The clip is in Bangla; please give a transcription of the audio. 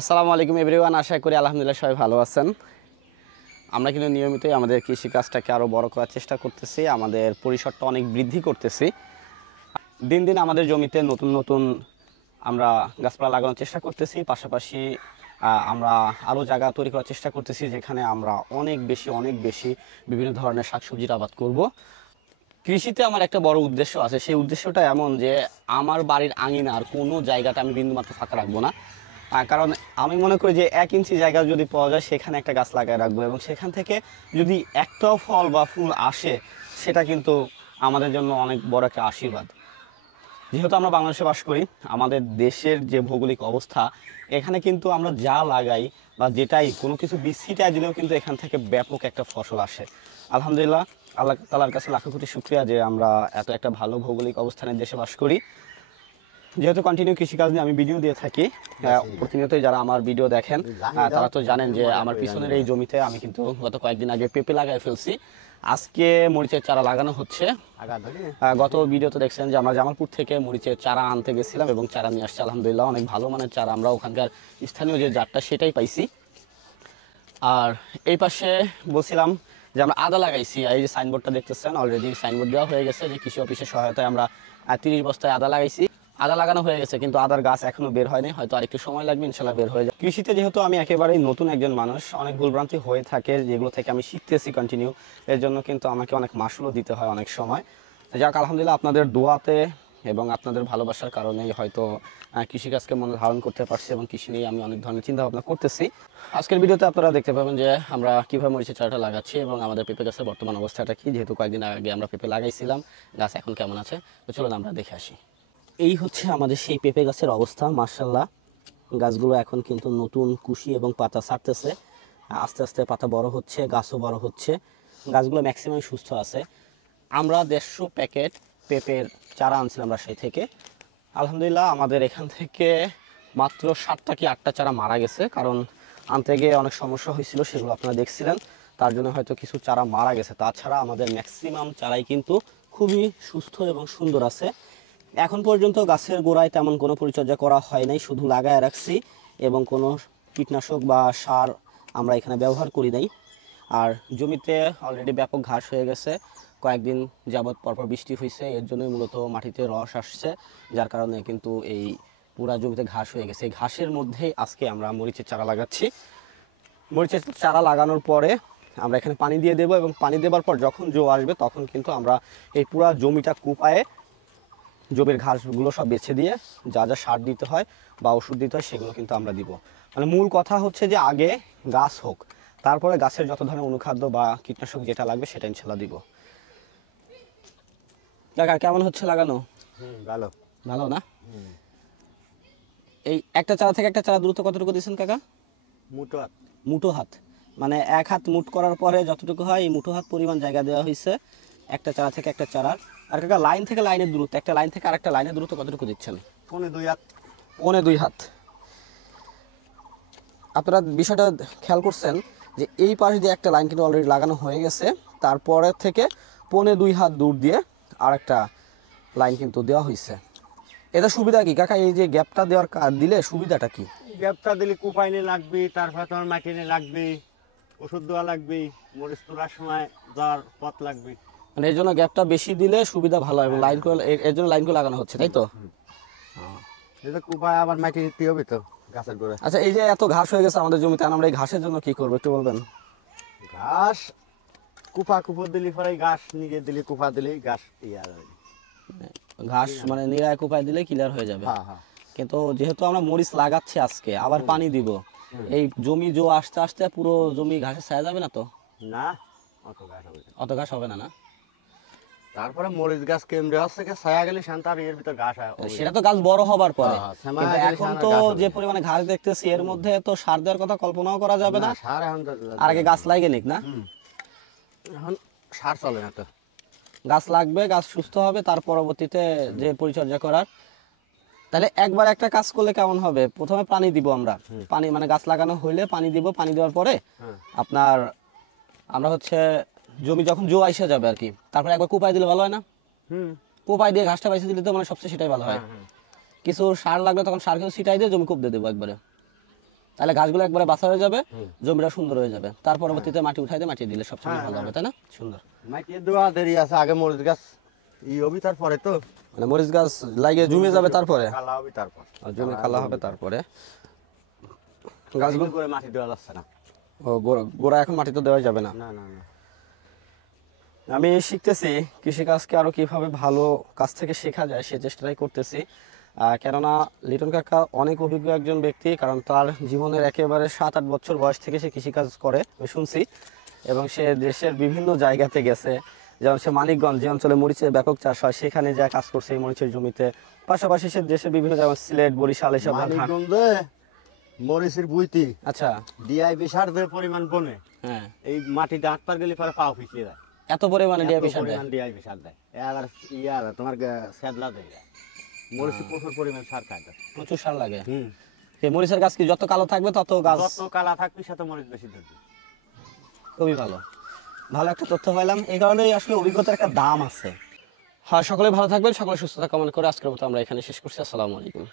আসসালামু আলাইকুম এভরিওয়ান, আশা করি আলহামদুলিল্লাহ সবাই ভালো আছেন। আমরা কিন্তু নিয়মিতই আমাদের কৃষিকাজটাকে আরও বড় করার চেষ্টা করতেছি, আমাদের পরিসরটা অনেক বৃদ্ধি করতেছি। দিন দিন আমাদের জমিতে নতুন নতুন আমরা গাছপালা লাগানোর চেষ্টা করতেছি, পাশাপাশি আমরা আরও জায়গা তৈরি করার চেষ্টা করতেছি যেখানে আমরা অনেক বেশি বিভিন্ন ধরনের শাকসবজির আবাদ করব। কৃষিতে আমার একটা বড় উদ্দেশ্য আছে, সেই উদ্দেশ্যটা এমন যে আমার বাড়ির আঙিনার কোনো জায়গাটা আমি বিন্দুমাত্র ফাঁকা রাখবো না। কারণ আমি মনে করি যে 1 ইঞ্চি জায়গা যদি পাওয়া যায় সেখানে একটা গাছ লাগায় রাখবো, এবং সেখান থেকে যদি একটাও ফল বা ফুল আসে সেটা কিন্তু আমাদের জন্য অনেক বড় একটা আশীর্বাদ। যেহেতু আমরা বাংলাদেশে বাস করি, আমাদের দেশের যে ভৌগোলিক অবস্থা, এখানে কিন্তু আমরা যা লাগাই বা যেটাই কোনো কিছু বীজ ছিটায় দিলেও কিন্তু এখান থেকে ব্যাপক একটা ফসল আসে। আলহামদুলিল্লাহ, আল্লাহ তাআলার কাছে লাখো কোটি শুকরিয়া যে আমরা এত একটা ভালো ভৌগোলিক অবস্থানের দেশে বাস করি। যেহেতু কন্টিনিউ কৃষিকাজ নিয়ে আমি ভিডিও দিয়ে থাকি, প্রতিনিয়তই যারা আমার ভিডিও দেখেন তারা তো জানেন যে আমার পিছনের এই জমিতে আমি কিন্তু গত কয়েকদিন আগে পেঁপে লাগাই ফেলছি। আজকে মরিচের চারা লাগানো হচ্ছে। গত ভিডিওতে দেখছেন যে আমরা জামালপুর থেকে মরিচের চারা আনতে গেছিলাম এবং চারা নিয়ে আসছে। আলহামদুলিল্লাহ অনেক ভালো মানের চারা, আমরা ওখানকার স্থানীয় যে জাতটা সেটাই পাইছি। আর এই পাশে বলছিলাম যে আমরা আদা লাগাইছি, এই যে সাইনবোর্ডটা দেখতেছেন অলরেডি সাইনবোর্ড দেওয়া হয়ে গেছে যে কৃষি অফিসের সহায়তায় আমরা 30 বস্তায় আদা লাগাইছি। আদা লাগানো হয়ে গেছে, কিন্তু আদার গাছ এখনো বের হয়নি, হয়তো আরেকটু সময় লাগবে, ইনশাল্লাহ বের হয়ে যাবে। কৃষিতে যেহেতু আমি একেবারেই নতুন একজন মানুষ, অনেক ভুলভ্রান্তি হয়ে থাকে যেগুলো থেকে আমি শিখতেছি কন্টিনিউ, এর জন্য কিন্তু আমাকে অনেক মাসুলও দিতে হয় অনেক সময়। যাক আলহামদুলিল্লাহ, আপনাদের দোয়াতে এবং আপনাদের ভালোবাসার কারণেই হয়তো কৃষিকাজকে মনে ধারণ করতে পারছি এবং কৃষি নিয়ে আমি অনেক ধরনের চিন্তা ভাবনা করতেছি। আজকের ভিডিওতে আপনারা দেখতে পাবেন যে আমরা কীভাবে মরিচের চারাটা লাগাচ্ছি এবং আমাদের পেঁপে গাছের বর্তমান অবস্থাটা কি, যেহেতু কয়েকদিন আগে আমরা পেঁপে লাগাইছিলাম, গাছ এখন কেমন আছে। তো চলুন আমরা দেখে আসি। এই হচ্ছে আমাদের সেই পেঁপে গাছের অবস্থা। মাশাআল্লাহ, গাছগুলো এখন কিন্তু নতুন কুশি এবং পাতা ছাড়তেছে, আস্তে আস্তে পাতা বড় হচ্ছে, গাছও বড় হচ্ছে, গাছগুলো ম্যাক্সিমাম সুস্থ আছে। আমরা 150 প্যাকেট পেঁপের চারা আনছিলাম রাজশাহী থেকে। আলহামদুলিল্লাহ আমাদের এখান থেকে মাত্র 7টা কি 8টা চারা মারা গেছে, কারণ আনতে গিয়ে অনেক সমস্যা হয়েছিল, সেগুলো আপনারা দেখছিলেন, তার জন্য হয়তো কিছু চারা মারা গেছে। তাছাড়া আমাদের ম্যাক্সিমাম চারাই কিন্তু খুবই সুস্থ এবং সুন্দর আছে। এখন পর্যন্ত গাছের গোড়ায় তেমন কোনো পরিচর্যা করা হয় নাই, শুধু লাগায় রাখছি এবং কোনো কীটনাশক বা সার আমরা এখানে ব্যবহার করি নাই। আর জমিতে অলরেডি ব্যাপক ঘাস হয়ে গেছে, কয়েকদিন যাবৎ পরপর বৃষ্টি হয়েছে, এর জন্যই মূলত মাটিতে রস আসছে, যার কারণে কিন্তু এই পুরা জমিতে ঘাস হয়ে গেছে। এই ঘাসের মধ্যেই আজকে আমরা মরিচের চারা লাগাচ্ছি। মরিচের চারা লাগানোর পরে আমরা এখানে পানি দিয়ে দেবো, এবং পানি দেওয়ার পর যখন জো আসবে তখন কিন্তু আমরা এই পুরা জমিটা কুপায়ে জমির ঘাসগুলো সব বেছে দিয়ে যা যা সার দিতে হয় বা ওষুধ দিতে হয় সেগুলো কিন্তু আমরা দিব। মানে মূল কথা হচ্ছে যে আগে গাছ হোক, তারপরে গাছের যত ধরনের অনুখাদ্য বা কীটনাশক যেটা লাগবে সেটা ইনশাল্লাহ দিব। কাকা কেমন হচ্ছে লাগানো? ভালো ভালো না? এই একটা চারা থেকে একটা চারা দূরত্ব কতটুকু দিয়েছেন কাকা? মুটো হাত। মুঠো হাত, মানে 1 হাত মুঠ করার পরে যতটুকু হয় এই মুঠো হাত পরিমাণ জায়গা দেওয়া হয়েছে একটা চারা থেকে একটা চারার। আর কাকা লাইন থেকে লাইনের দূরত্ব, একটা লাইন থেকে আরেকটা লাইনের দূরত্ব কতটুকু দিচ্ছেন? 2.5 হাত। 2.5 হাত। আপনারা বিষয়টা খেয়াল করছেন যে এই পাশ দিয়ে একটা লাইন কিন্তু অলরেডি লাগানো হয়ে গেছে, তারপরে থেকে 2.5 হাত দূর দিয়ে আরেকটা লাইন কিন্তু দেওয়া হয়েছে। এটা সুবিধা কি কাকা, এই যে গ্যাপটা দিলে সুবিধাটা কি? গ্যাপটা দিলে কুপাইনে লাগবে, তারপরে তোমার মাটিনে লাগবে, ওষুধ দেওয়া লাগবে, মরিচ তোলার সময় যাওয়ার পথ লাগবে। মানে এর জন্য গ্যাপটা বেশি দিলে সুবিধা ভালো, এবং লাইন করে এর জন্য লাইনগুলো লাগানো হচ্ছে, তাই তো? এটা কুপায় আবার মাটি দিতে হবে তো গাছের গোড়ায়। আচ্ছা, এই যে এত ঘাস হয়ে গেছে আমাদের জমিতে, আমরা এই ঘাসের জন্য কি করবো একটু বলবেন? ঘাস কুপা দিলে পরে ঘাস নিজে দিলে কুপা দিলেই ঘাস ইয়ার হয়। ঘাস মানে নিরায় কোপায় দিলে ক্লিয়ার হয়ে যাবে। হ্যাঁ হ্যাঁ। কিন্তু যেহেতু আমরা মরিচ লাগাচ্ছি আজকে, আবার পানি দিব, এই জমি জো আস্তে আস্তে পুরো জমি ঘাসে ছায়া যাবে না তো? না, অত ঘাস হবে না। অত ঘাস হবে না না? তারপরে মরিচ গাছ কেমড়ে হচ্ছে ছায়া গেলে শান্ত আর এর ভিতর ঘাস হয়। সেটা তো গাছ বড় হবার পরে, হ্যাঁ, হ্যাঁ, কিন্তু এখন তো যে পরিমাণে ঘাস দেখতেছি এর মধ্যে তো সার দেওয়ার কথা কল্পনাও করা যাবে না। সার এখন আর আগে গাছ লাগে নিক না? এখন সার চলে না তো। গাছ লাগবে, গাছ সুস্থ হবে, তার পরবর্তীতে যে পরিচর্যা করার। তাহলে একবার একটা কাজ করলে কেমন হবে, প্রথমে পানি দিব আমরা, পানি মানে গাছ লাগানো হইলে পানি দিব, পানি দেওয়ার পরে আপনার আমরা হচ্ছে জমি যখন জো আইসা যাবে আর কি, তারপরে একবার কোপাই দিলে ভালো হয় না? কোপাই দিয়ে ঘাসটা বাইসে দিলে তো মানে সবচেয়ে সেটাই ভালো হয়। কিছু সার লাগবে তখন সার কিছু ছিটাই দিয়ে জমি কোপ দিয়ে দেবো একবারে। তাহলে গাছগুলো একবারে বাছা হয়ে যাবে, হুম। জমিটা সুন্দর হয়ে যাবে, তার পরবর্তীতে মাটি উঠাই দিয়ে মাটি দিলে সবচেয়ে হ্যাঁ, ভালো হবে, তাই না? সুন্দর। মাটি দেওয়া দেরি আছে, আগে মরিচ গাছ হবি তারপরে তো মানে মরিচ গাছ লাগিয়ে জমে যাবে তারপরে, কালা হবি তারপর আর জমি খালা হবে তারপরে। গাছগুলো গাছগুলো করে মাটি দেওয়া যাচ্ছে না। ও গোড়া এখন মাটি তো দেওয়া যাবে না। না না না আমি শিখতেছি কৃষিকাজকে আরো কিভাবে ভালো কাজ থেকে শেখা যায় সে চেষ্টাটাই করতেছি। কেননা লিটন কাকা অনেক অভিজ্ঞ একজন ব্যক্তি, কারণ তার জীবনের একেবারে 7-8 বছর বয়স থেকে সে কৃষিকাজ করে আমি শুনছি, এবং সে দেশের বিভিন্ন জায়গাতে গেছে। যেমন সে মানিকগঞ্জ, যে অঞ্চলে মরিচের ব্যাপক চাষ হয়, সেখানে যা কাজ করছে এই মরিচের জমিতে। পাশাপাশি সে দেশের বিভিন্ন, যেমন সিলেট, বরিশাল এসব। মানিকগঞ্জে মরিচের বুইতি আচ্ছা, ডিআইপি সার যে পরিমাণ বনে, হ্যাঁ, এই মাটিতে হাত পার গেলে পরে পা ফিসিয়ে যায়। এত পরিমাণে ডিএপি সার দেয়? পরিমাণ ডিআইপি সার দেয়। আবার তোমার স্যাদলা দেয়, মরিচে প্রচুর পরিমাণ সার খায়। প্রচুর সার লাগে। হুম, এই মরিচের গাছ কি যত কালো থাকবে তত গাছ যত কালা থাকবি সাথে মরিচ বেশি ধরবি। খুবই ভালো, ভালো একটা তথ্য পাইলাম। এই কারণেই আসলে অভিজ্ঞতার একটা দাম আছে। হ্যাঁ, সকলে ভালো থাকবেন, সকলে সুস্থতা কামনা করে আজকের মতো আমরা এখানে শেষ করছি। আসসালামু আলাইকুম।